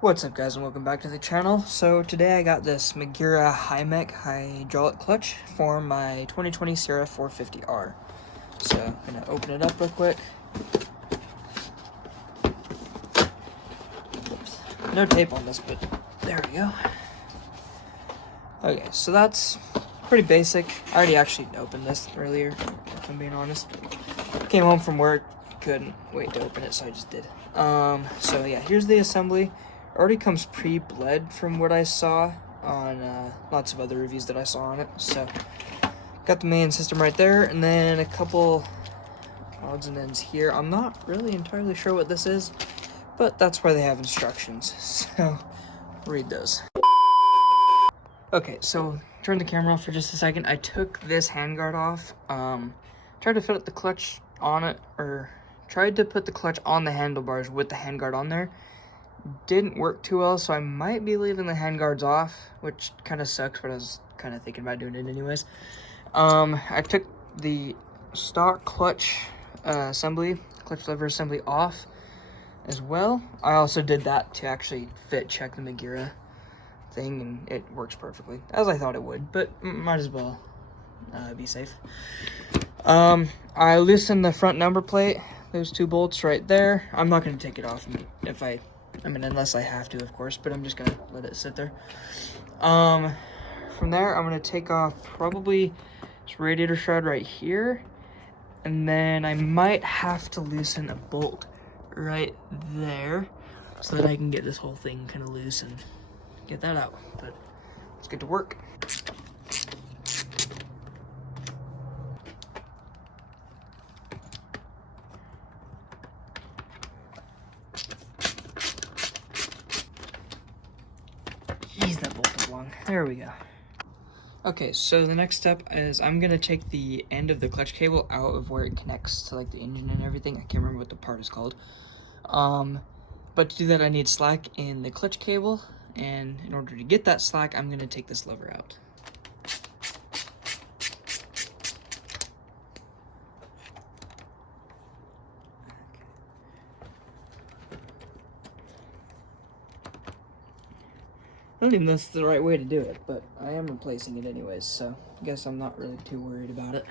What's up, guys, and welcome back to the channel. So today I got this Magura Hymec hydraulic clutch for my 2020 crf450r. So I'm gonna open it up real quick. Oops. No tape on this, but there we go. Okay, so that's pretty basic. I already actually opened this earlier, if I'm being honest. Came home from work, couldn't wait to open it, so I just did. So yeah, here's the assembly. Already comes pre-bled from what I saw on lots of other reviews that I saw on it. So got the main system right there, and then a couple odds and ends here. I'm not really entirely sure what this is, but that's why they have instructions, so read those. Okay, so turn the camera off for just a second. I took this handguard off, tried to fit up the clutch on it, or tried to put the clutch on the handlebars with the handguard on there. Didn't work too well, so I might be leaving the handguards off, which kind of sucks, but I was kind of thinking about doing it anyways. I took the stock clutch clutch lever assembly off as well. I also did that to actually check the Magura thing, and it works perfectly, as I thought it would, but might as well be safe. I loosened the front number plate, those two bolts right there. I'm not going to take it off unless I have to, of course, but I'm just going to let it sit there. From there, I'm going to take off probably this radiator shroud right here, and then I might have to loosen a bolt right there so that I can get this whole thing kind of loose and get that out. But let's get to work. Jeez, that bolt is long. There we go. Okay, so the next step is I'm gonna take the end of the clutch cable out of where it connects to like the engine and everything. I can't remember what the part is called. But to do that, I need slack in the clutch cable, and in order to get that slack, I'm gonna take this lever out. I don't even know if that's the right way to do it, but I am replacing it anyways, so I guess I'm not really too worried about it.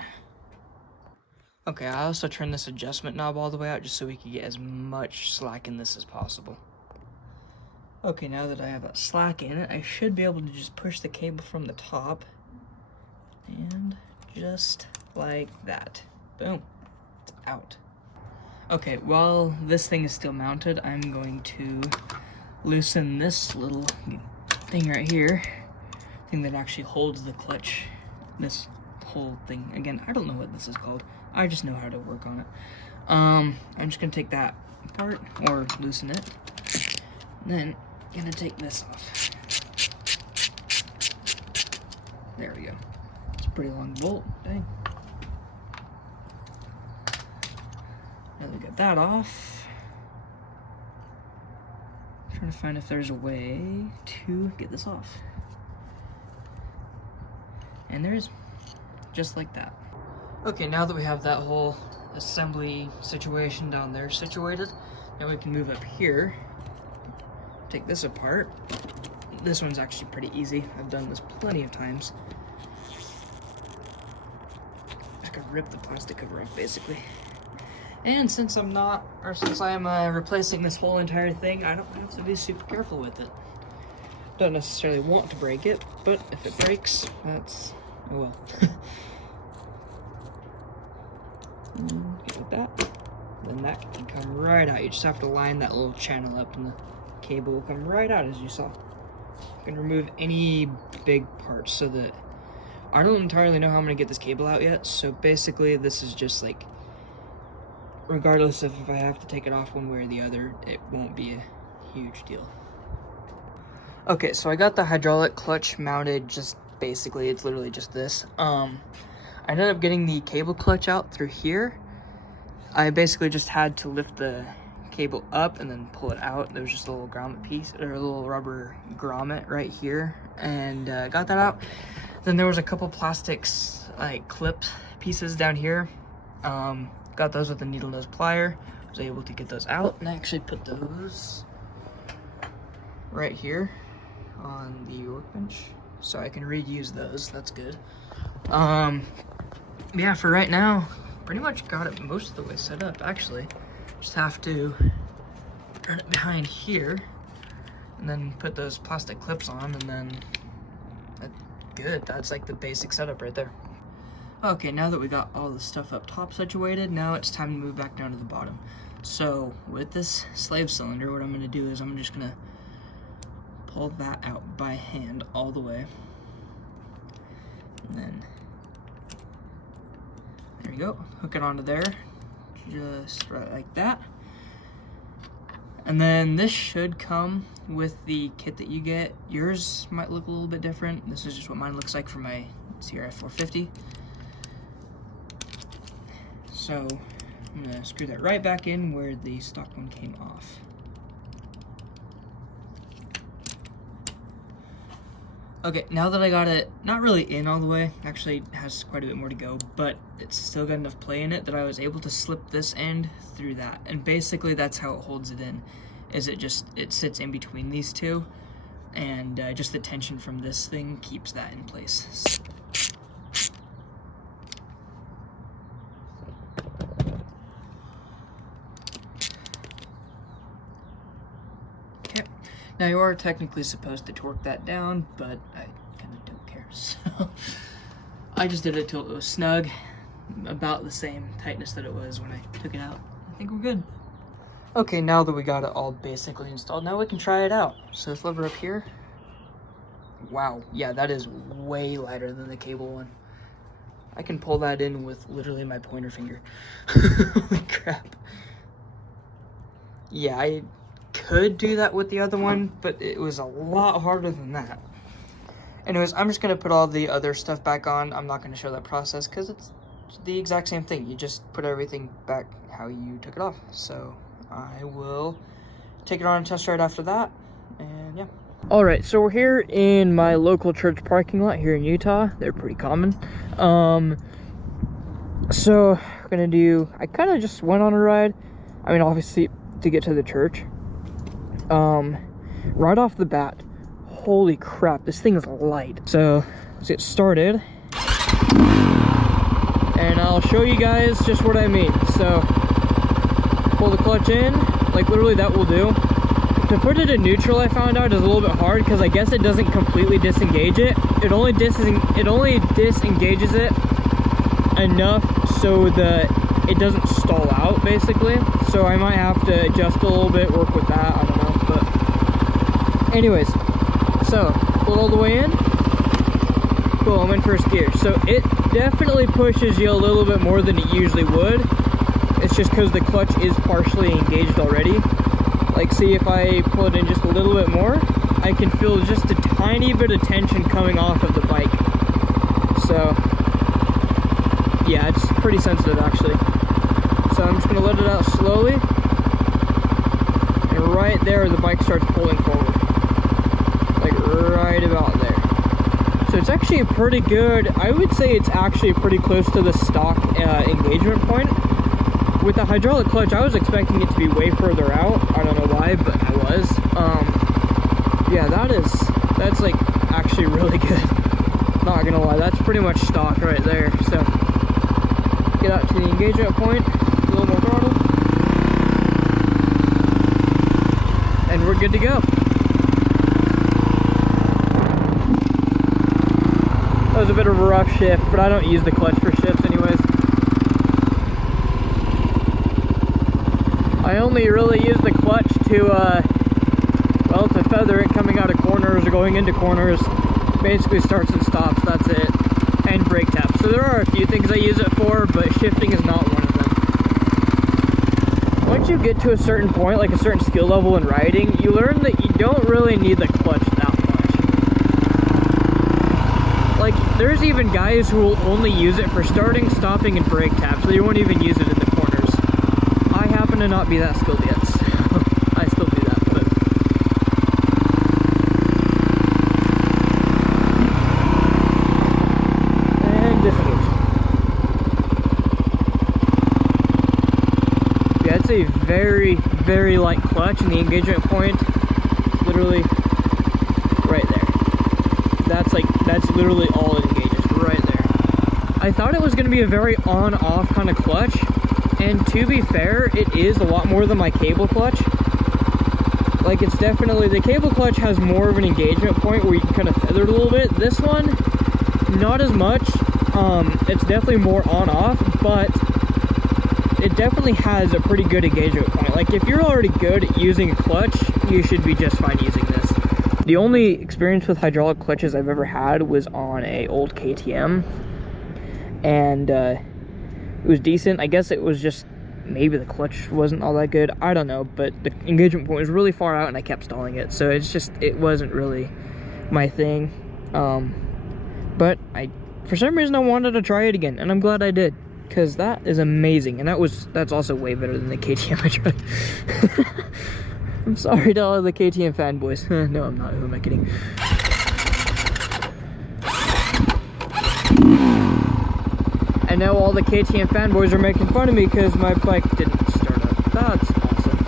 Okay, I also turned this adjustment knob all the way out just so we could get as much slack in this as possible. Okay, now that I have that slack in it, I should be able to just push the cable from the top, and just like that. Boom, it's out. Okay, while this thing is still mounted, I'm going to loosen this little thing right here, thing that actually holds the clutch, this whole thing. Again, I don't know what this is called, I just know how to work on it. I'm just gonna take that apart, or loosen it, and then gonna take this off. There we go. It's a pretty long bolt, dang. Now that we got that off, trying to find if there's a way to get this off. And there is, just like that. Okay, now that we have that whole assembly situation down there situated, now we can move up here, take this apart. This one's actually pretty easy. I've done this plenty of times. Just gotta rip the plastic cover off, basically. And since I am replacing this whole entire thing, I don't have to be super careful with it. Don't necessarily want to break it, but if it breaks, that's, oh well. Get like that. Then that can come right out. You just have to line that little channel up, and the cable will come right out, as you saw. You can remove any big parts, so that I don't entirely know how I'm gonna get this cable out yet. So basically, this is just like, regardless of if I have to take it off one way or the other, it won't be a huge deal. Okay, so I got the hydraulic clutch mounted, just basically, it's literally just this. I ended up getting the cable clutch out through here. I basically just had to lift the cable up and then pull it out. There was just a little grommet piece, or a little rubber grommet right here, and got that out. Then there was a couple plastics, like clip pieces down here. Got those with a needle nose plier. Was able to get those out, and I actually put those right here on the workbench, so I can reuse those. That's good. Yeah, for right now, pretty much got it most of the way set up, actually. Just have to run it behind here and then put those plastic clips on, and then that's good. That's like the basic setup right there. Okay, now that we got all the stuff up top situated, now it's time to move back down to the bottom. So with this slave cylinder, what I'm gonna do is I'm just gonna pull that out by hand all the way. And then, there you go, hook it onto there, just right like that. And then this should come with the kit that you get. Yours might look a little bit different. This is just what mine looks like for my crf450. So I'm gonna screw that right back in where the stock one came off. Okay, now that I got it not really in all the way, actually it has quite a bit more to go, but it's still got enough play in it that I was able to slip this end through that. And basically that's how it holds it in, is it sits in between these two, and just the tension from this thing keeps that in place. Now you are technically supposed to torque that down, but I kind of don't care, so I just did it till it was snug, about the same tightness that it was when I took it out. I think we're good. Okay, now that we got it all basically installed, now we can try it out. So this lever up here, wow, yeah, that is way lighter than the cable one. I can pull that in with literally my pointer finger. Holy crap. Yeah, I could do that with the other one, but it was a lot harder than that. Anyways, I'm just gonna put all the other stuff back on. I'm not gonna show that process because it's the exact same thing. You just put everything back how you took it off. So I will take it on a test ride after that, and yeah. All right, so we're here in my local church parking lot here in Utah. They're pretty common. So we're gonna do, I kind of just went on a ride. I mean, obviously to get to the church. Right off the bat, holy crap, this thing is light. So let's get started, and I'll show you guys just what I mean. So pull the clutch in, like literally that will do. To put it in neutral, I found out is a little bit hard because I guess it doesn't completely disengage it. It only disengages it enough so that it doesn't stall out, basically. So I might have to adjust a little bit, work with that, I don't know. But anyways, so pull it all the way in, boom, in first gear. So it definitely pushes you a little bit more than it usually would. It's just because the clutch is partially engaged already. Like, see, if I pull it in just a little bit more, I can feel just a tiny bit of tension coming off of the bike. So yeah, it's pretty sensitive actually. So I'm just gonna let it out slowly, and right there the bike starts pulling forward, like right about there. So it's actually pretty good. I would say it's actually pretty close to the stock engagement point. With the hydraulic clutch, I was expecting it to be way further out. I don't know why, but I was. Yeah, that's like actually really good. Not gonna lie, that's pretty much stock right there. So get out to the engagement point, a little more throttle, and we're good to go. That was a bit of a rough shift, but I don't use the clutch for shifts anyways. I only really use the clutch to, well, to feather it coming out of corners or going into corners. Basically starts and stops, that's it. And brake taps. So there are a few things I use it for, but shifting is not one of them. Once you get to a certain point, like a certain skill level in riding, you learn that you don't really need the clutch that much. Like, there's even guys who will only use it for starting, stopping, and brake taps. They won't even use it in the corners. I happen to not be that skilled yet, so I still do that, but and disengage. Yeah, it's a very, very light clutch, and the engagement point literally right there. That's literally all it engages, right there. I thought it was going to be a very on-off kind of clutch, and to be fair, it is a lot more than my cable clutch. Like, it's definitely, the cable clutch has more of an engagement point where you can kind of tether it a little bit. This one, not as much. It's definitely more on-off, but it definitely has a pretty good engagement point. Like, if you're already good at using a clutch, you should be just fine using this. The only experience with hydraulic clutches I've ever had was on a old KTM, and it was decent. I guess it was just maybe the clutch wasn't all that good, I don't know, but the engagement point was really far out and I kept stalling it, so it wasn't really my thing. But for some reason I wanted to try it again, and I'm glad I did, because that is amazing, and that's also way better than the KTM I tried. I'm sorry to all the KTM fanboys. No, I'm not. Who am I kidding? And now all the KTM fanboys are making fun of me because my bike didn't start up. That's awesome.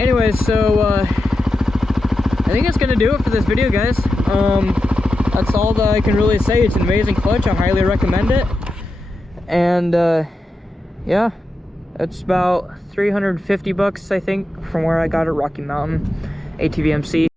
Anyway, so I think that's gonna do it for this video, guys. That's all that I can really say. It's an amazing clutch. I highly recommend it. And yeah, it's about $350, I think, from where I got it, Rocky Mountain ATVMC.